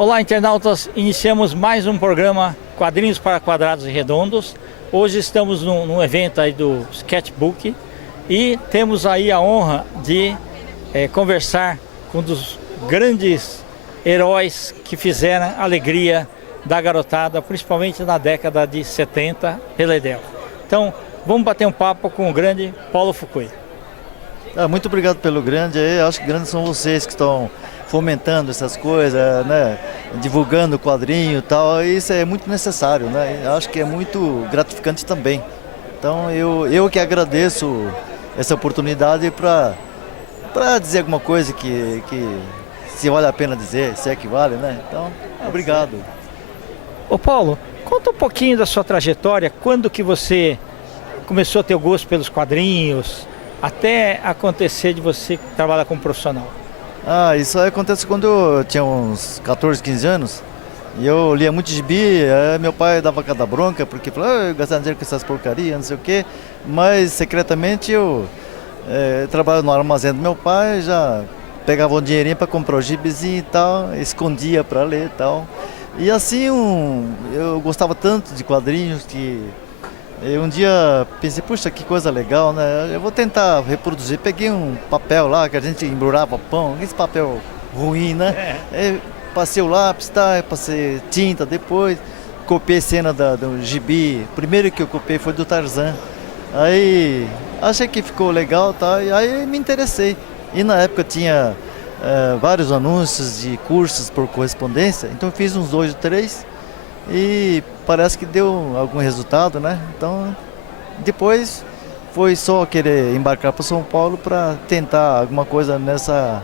Olá, internautas! Iniciamos mais um programa Quadrinhos para Quadrados e Redondos. Hoje estamos num evento aí do Sketchbook e temos aí a honra de conversar com um dos grandes heróis que fizeram a alegria da garotada, principalmente na década de 70, Peledel. Então, vamos bater um papo com o grande Paulo Fukui. Muito obrigado pelo grande aí. Acho que grandes são vocês que estão fomentando essas coisas, né? Divulgando o quadrinho e tal. Isso é muito necessário, né? Acho que é muito gratificante também. Então eu que agradeço essa oportunidade para dizer alguma coisa que se vale a pena dizer, se é que vale, né? Então, obrigado. Ô Paulo, conta um pouquinho da sua trajetória, quando que você começou a ter o gosto pelos quadrinhos, até acontecer de você trabalhar como profissional. Isso aí acontece quando eu tinha uns 14, 15 anos, e eu lia muito gibi, meu pai dava cada bronca, porque falou, eu gastava dinheiro com essas porcarias, não sei o quê, mas secretamente eu trabalhava no armazém do meu pai, já pegava um dinheirinho para comprar o gibizinho e tal, escondia para ler e tal. E assim, eu gostava tanto de quadrinhos que um dia pensei, puxa, que coisa legal, né? Eu vou tentar reproduzir. Peguei um papel lá que a gente embrulhava pão, esse papel ruim, né? Passei o lápis, tá? Passei tinta depois, copiei cena do gibi. O primeiro que eu copiei foi do Tarzan. Aí achei que ficou legal, tá? E aí me interessei. E na época tinha vários anúncios de cursos por correspondência, então eu fiz uns 2 ou 3 e parece que deu algum resultado, né? Então depois foi só querer embarcar para São Paulo para tentar alguma coisa nessa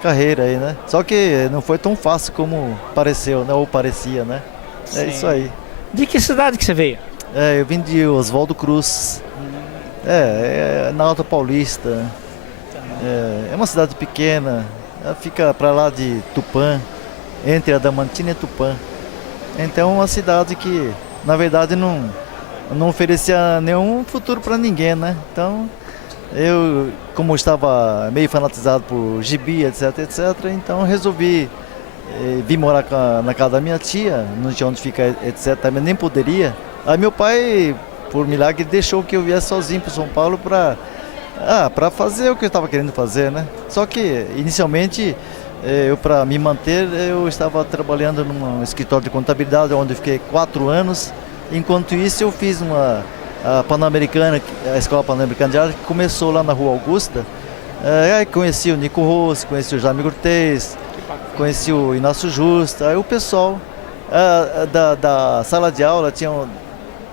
carreira aí, né? Só que não foi tão fácil como pareceu, né? Ou parecia, né? Sim. É isso aí. De que cidade que você veio? Eu vim de Oswaldo Cruz. Na Alta Paulista. É uma cidade pequena, fica para lá de Tupã, entre Adamantina e Tupã. Então é uma cidade que, na verdade, não oferecia nenhum futuro para ninguém, né? Então, eu, como estava meio fanatizado por gibi, etc, então resolvi vir morar na casa da minha tia, não tinha onde ficar, etc, também nem poderia. Aí meu pai, por milagre, deixou que eu viesse sozinho para São Paulo para fazer o que eu estava querendo fazer, né? Só que, inicialmente, para me manter, eu estava trabalhando num escritório de contabilidade, onde eu fiquei 4 anos. Enquanto isso, eu fiz a Pan-Americana, a Escola Pan-Americana de Arte, que começou lá na Rua Augusta. Aí conheci o Nico Rossi, conheci o Jaime Cortez, conheci o Inácio Justa. Aí o pessoal da sala de aula tinha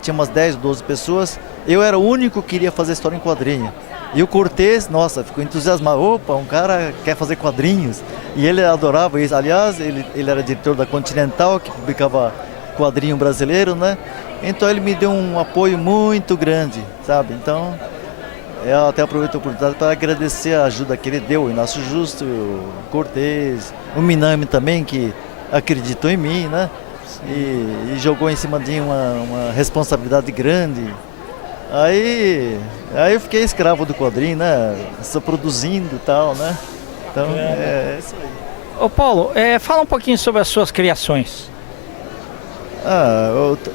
umas 10, 12 pessoas. Eu era o único que queria fazer história em quadrinho. E o Cortez, nossa, ficou entusiasmado. Opa, um cara quer fazer quadrinhos. E ele adorava isso. Aliás, ele era diretor da Continental, que publicava quadrinho brasileiro, né? Então ele me deu um apoio muito grande, sabe? Então, eu até aproveito a oportunidade para agradecer a ajuda que ele deu. O Inácio Justo, o Cortez, o Minami também, que acreditou em mim, né? E jogou em cima de mim uma responsabilidade grande. Aí eu fiquei escravo do quadrinho, né? Só produzindo e tal, né? Então é isso aí. Ô Paulo, fala um pouquinho sobre as suas criações.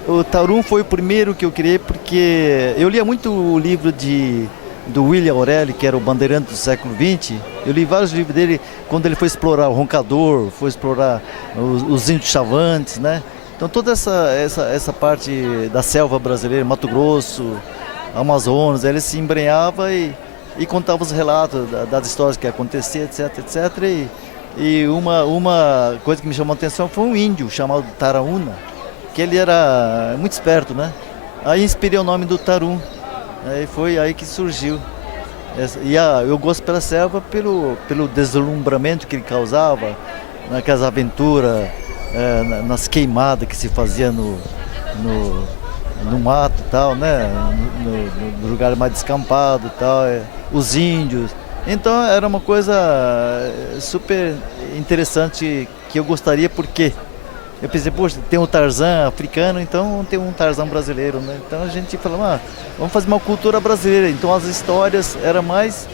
O Tarum foi o primeiro que eu criei porque eu lia muito o livro do William Aureli, que era o Bandeirante do século XX. Eu li vários livros dele quando ele foi explorar o Roncador, foi explorar os índios chavantes, né? Então toda essa parte da selva brasileira, Mato Grosso, Amazonas, ele se embrenhava e contava os relatos das histórias que aconteciam, etc. E uma coisa que me chamou a atenção foi um índio chamado Taraúna, que ele era muito esperto, né? Aí inspirei o nome do Tarum, aí foi aí que surgiu. Eu gosto pela selva pelo deslumbramento que ele causava, naquelas aventuras, nas queimadas que se fazia no mato e tal, né? No lugar mais descampado e tal, os índios. Então era uma coisa super interessante que eu gostaria, porque eu pensei, poxa, tem um Tarzan africano, então tem um Tarzan brasileiro, né? Então a gente falou, vamos fazer uma cultura brasileira. Então as histórias eram mais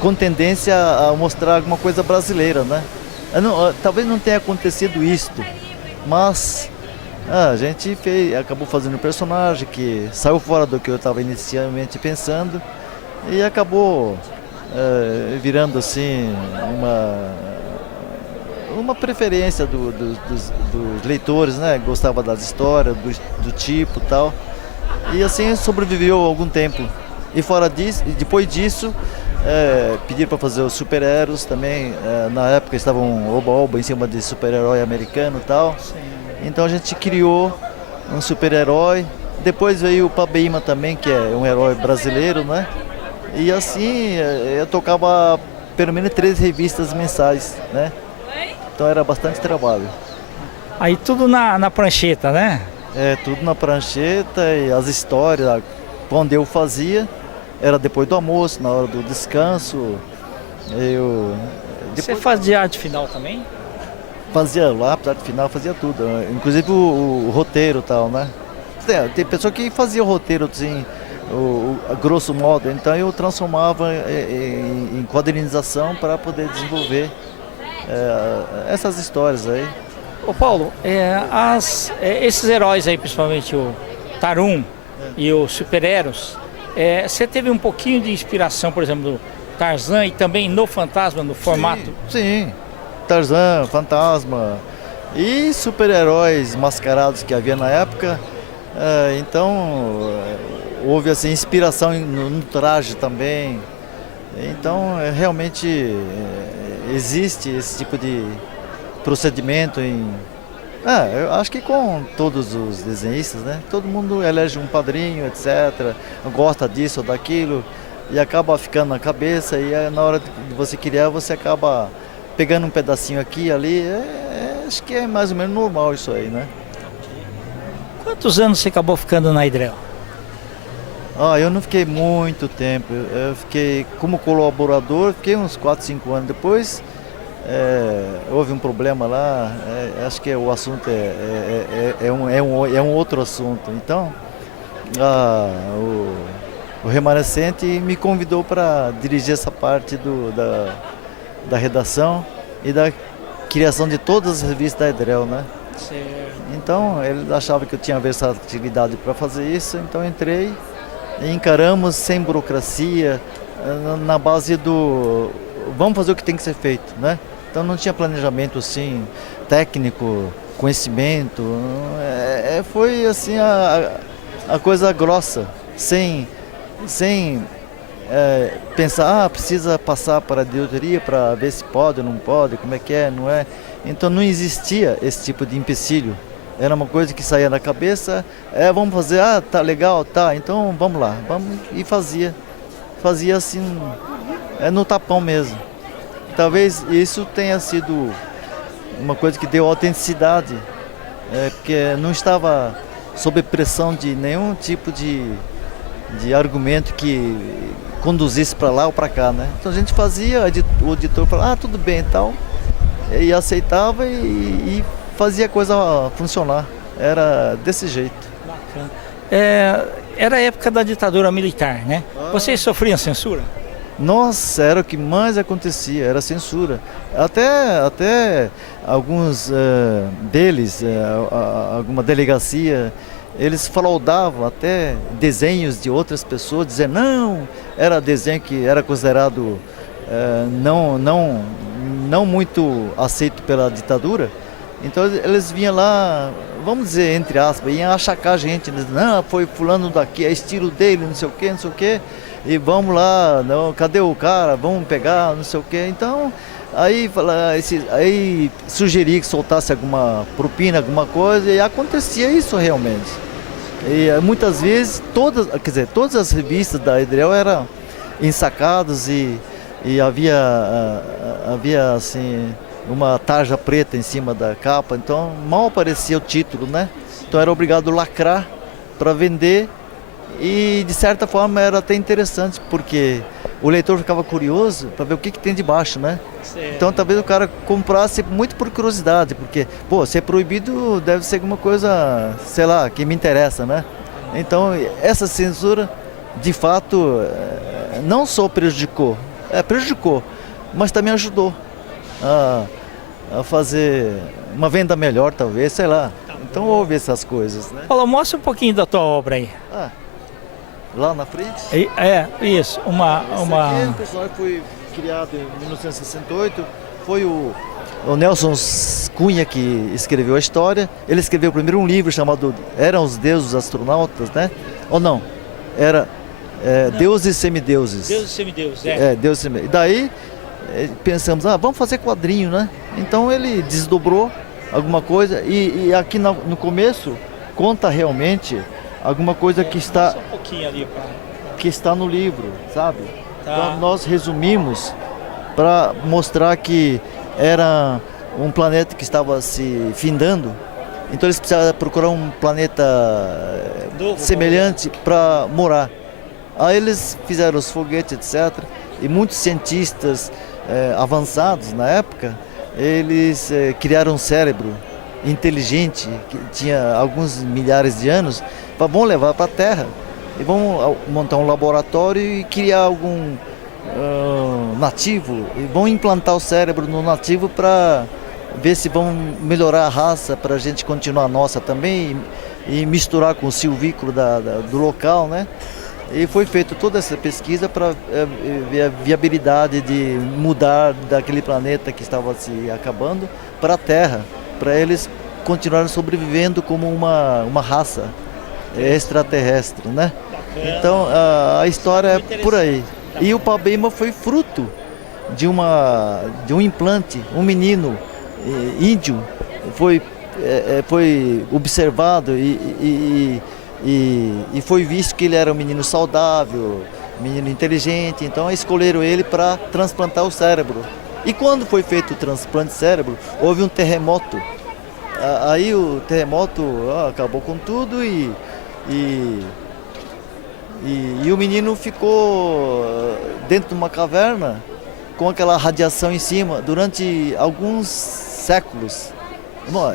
com tendência a mostrar alguma coisa brasileira, né? Talvez não tenha acontecido isto, mas a gente acabou fazendo um personagem que saiu fora do que eu estava inicialmente pensando e acabou virando assim uma preferência dos leitores, né? Gostava das histórias, do tipo e tal. E assim sobreviveu algum tempo. E fora disso, depois disso, pediram para fazer os super-heróis também. Na época estavam oba-oba em cima de super-herói americano e tal. Sim. Então a gente criou um super-herói. Depois veio o Pabeima também, que é um herói brasileiro, né? E assim eu tocava pelo menos 3 revistas mensais, né? Então era bastante trabalho. Aí tudo na prancheta, né? Tudo na prancheta e as histórias, quando eu fazia, era depois do almoço, na hora do descanso. Você fazia arte final também? Fazia lápis, arte final, fazia tudo. Inclusive o roteiro e tal, né? Tem pessoa que fazia o roteiro assim, a grosso modo, então eu transformava em quadrinização para poder desenvolver essas histórias aí. Ô Paulo, esses heróis aí, principalmente o Tarum e o Super-Heróis, você teve um pouquinho de inspiração, por exemplo, do Tarzan e também no Fantasma, no formato? Sim. Tarzan, Fantasma e super-heróis mascarados que havia na época. Então houve assim, inspiração no traje também. Então realmente existe esse tipo de procedimento eu acho que com todos os desenhistas, né? Todo mundo elege um padrinho, etc. Gosta disso ou daquilo e acaba ficando na cabeça e na hora de você criar você acaba pegando um pedacinho aqui e ali. Acho que é mais ou menos normal isso aí, né? Quantos anos você acabou ficando na Edrel? Eu não fiquei muito tempo. Eu fiquei como colaborador, fiquei uns 4, 5 anos. Depois houve um problema lá, acho que o assunto é um outro assunto. Então, o remanescente me convidou para dirigir essa parte da redação e da criação de todas as revistas da Edrel, né? Certo. Então, ele achava que eu tinha versatilidade para fazer isso, então entrei e encaramos sem burocracia, na base do vamos fazer o que tem que ser feito, né? Então não tinha planejamento assim, técnico, conhecimento, foi assim a coisa grossa, sem pensar, precisa passar para a diretoria para ver se pode ou não pode, como é que é, não é. Então não existia esse tipo de empecilho. Era uma coisa que saía da cabeça, vamos fazer, tá legal, tá, então vamos lá, e fazia assim, no tapão mesmo. Talvez isso tenha sido uma coisa que deu autenticidade, porque não estava sob pressão de nenhum tipo de argumento que conduzisse para lá ou para cá, né? Então a gente fazia, o editor falava, tudo bem e tal, e aceitava e fazia a coisa funcionar. Era desse jeito. Bacana. Era a época da ditadura militar, né? Vocês sofriam censura? Nossa, era o que mais acontecia, era censura. Até alguns deles, alguma delegacia, eles fraudavam até desenhos de outras pessoas, dizendo não, era desenho que era considerado não muito aceito pela ditadura. Então eles vinham lá, vamos dizer, entre aspas, iam achacar a gente, não, foi fulano daqui, é estilo dele, não sei o quê, e vamos lá, não, cadê o cara, vamos pegar, não sei o quê. Então, aí sugeria que soltasse alguma propina, alguma coisa, e acontecia isso realmente. E muitas vezes, todas as revistas da Edrel eram ensacadas e havia assim uma tarja preta em cima da capa, então mal aparecia o título, né? Então era obrigado a lacrar para vender e de certa forma era até interessante porque o leitor ficava curioso para ver o que tem debaixo, né? Sim. Então talvez o cara comprasse muito por curiosidade, porque, se é proibido deve ser alguma coisa, sei lá, que me interessa, né? Então essa censura de fato não só prejudicou prejudicou, mas também ajudou a fazer uma venda melhor, talvez, sei lá. Então houve essas coisas, né? Paulo, mostra um pouquinho da tua obra aí. Lá na frente? Isso, Esse aqui, o personagem foi criado em 1968, foi o Nelson Cunha que escreveu a história. Ele escreveu primeiro um livro chamado Eram os Deuses Astronautas, né? Ou não, era Deuses e Semideuses. Deuses e Semideuses, Deuses e Semideuses. E daí pensamos, vamos fazer quadrinho, né? Então ele desdobrou alguma coisa e aqui no começo conta realmente alguma coisa que está um pouquinho ali, que está no livro, sabe? Tá. Então, nós resumimos para mostrar que era um planeta que estava se findando, então eles precisavam procurar um planeta semelhante para morar. Aí eles fizeram os foguetes, etc. E muitos cientistas avançados na época, eles criaram um cérebro inteligente, que tinha alguns milhares de anos, vamos levar para a Terra e vamos montar um laboratório e criar algum nativo, e vão implantar o cérebro no nativo para ver se vão melhorar a raça, para a gente continuar a nossa também e misturar com o silvícola do local, né? E foi feita toda essa pesquisa para ver a viabilidade de mudar daquele planeta que estava se acabando para a Terra, para eles continuarem sobrevivendo como uma raça extraterrestre, né? Então a história é por aí. E o Pau-Bema foi fruto de um implante, um menino índio foi observado e foi visto que ele era um menino saudável, menino inteligente, então escolheram ele para transplantar o cérebro. E quando foi feito o transplante de cérebro, houve um terremoto. Aí o terremoto acabou com tudo e o menino ficou dentro de uma caverna com aquela radiação em cima durante alguns séculos. Bom,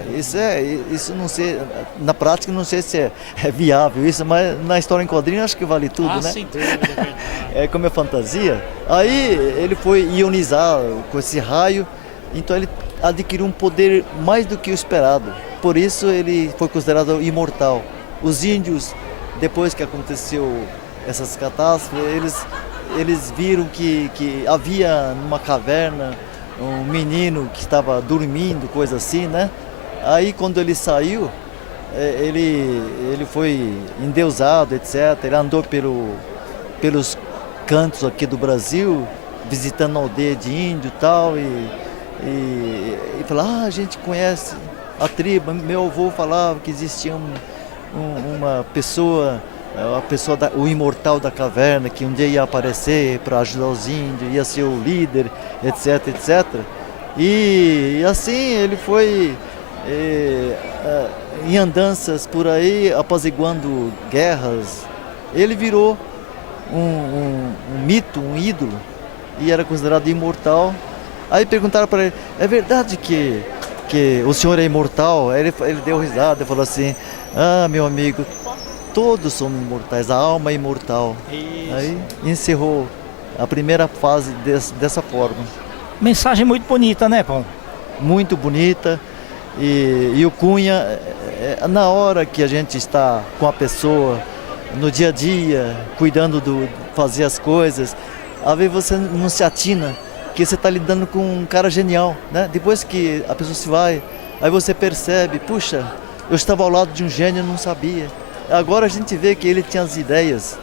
isso não sei, na prática não sei se é viável isso, mas na história em quadrinho acho que vale tudo, né? Sem dúvida. Como é fantasia. Aí ele foi ionizar com esse raio, então ele adquiriu um poder mais do que o esperado. Por isso ele foi considerado imortal. Os índios, depois que aconteceu essas catástrofes, eles viram que havia numa caverna um menino que estava dormindo, coisa assim, né? Aí quando ele saiu, ele foi endeusado, etc. Ele andou pelos cantos aqui do Brasil, visitando a aldeia de índio e tal, e falou, a gente conhece a tribo, meu avô falava que existia uma pessoa, o imortal da caverna, que um dia ia aparecer para ajudar os índios, ia ser o líder, etc, etc. E assim ele foi em andanças por aí, apaziguando guerras. Ele virou um mito, um ídolo, e era considerado imortal. Aí perguntaram para ele, é verdade que o senhor é imortal? Ele deu risada e falou assim, meu amigo, todos somos imortais, a alma é imortal. Isso. Aí encerrou a primeira fase dessa forma. Mensagem muito bonita, né, Paulo? Muito bonita. E o Cunha, na hora que a gente está com a pessoa, no dia a dia, cuidando de fazer as coisas, às vezes você não se atina que você está lidando com um cara genial, né? Depois que a pessoa se vai, aí você percebe, puxa, eu estava ao lado de um gênio e não sabia. Agora a gente vê que ele tinha as ideias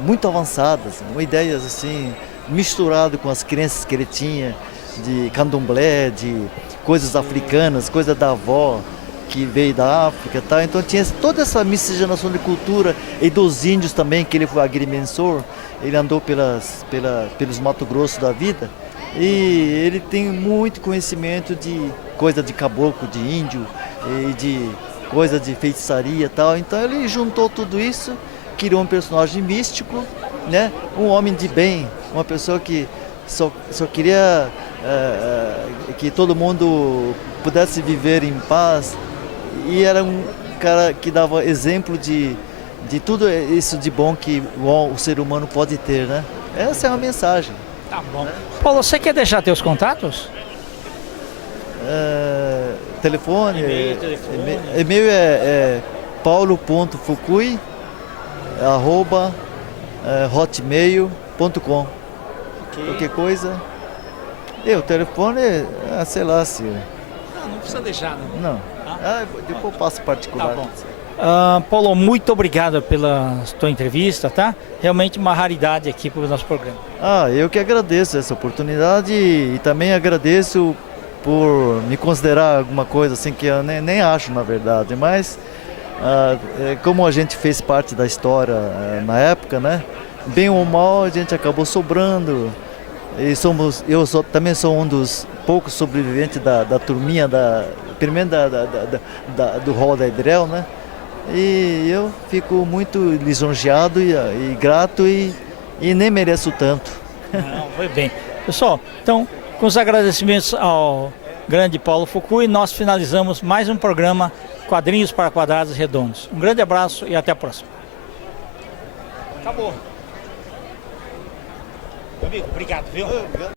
muito avançadas, ideias assim, misturado com as crenças que ele tinha de candomblé, de coisas africanas, coisa da avó que veio da África, tá? Então tinha toda essa miscigenação de cultura e dos índios também, que ele foi agrimensor, ele andou pelos Mato Grosso da vida e ele tem muito conhecimento de coisa de caboclo, de índio e de coisa de feitiçaria e tal. Então ele juntou tudo isso, criou um personagem místico, né? Um homem de bem, uma pessoa que só queria que todo mundo pudesse viver em paz, e era um cara que dava exemplo de tudo isso de bom que o ser humano pode ter, né? Essa é uma mensagem. Tá bom. Paulo, você quer deixar teus contatos? Telefone, E-mail, e-mail é paulo.fukui@hotmail.com. Qualquer coisa. O telefone, sei lá se... Não precisa deixar, não. Não. Depois eu passo particular. Tá bom. Paulo, muito obrigado pela tua entrevista, tá? Realmente uma raridade aqui para o nosso programa. Eu que agradeço essa oportunidade e também agradeço por me considerar alguma coisa assim que eu nem acho, na verdade, mas como a gente fez parte da história na época, né? Bem ou mal, a gente acabou sobrando. E também sou um dos poucos sobreviventes da turminha, primeiro do hall da Edrel, né? E eu fico muito lisonjeado e grato e nem mereço tanto. Não, foi bem. Pessoal, então, com os agradecimentos ao grande Paulo Fukui, nós finalizamos mais um programa Quadrinhos para Quadrados Redondos. Um grande abraço e até a próxima. Acabou. Meu amigo, obrigado, viu? Obrigado.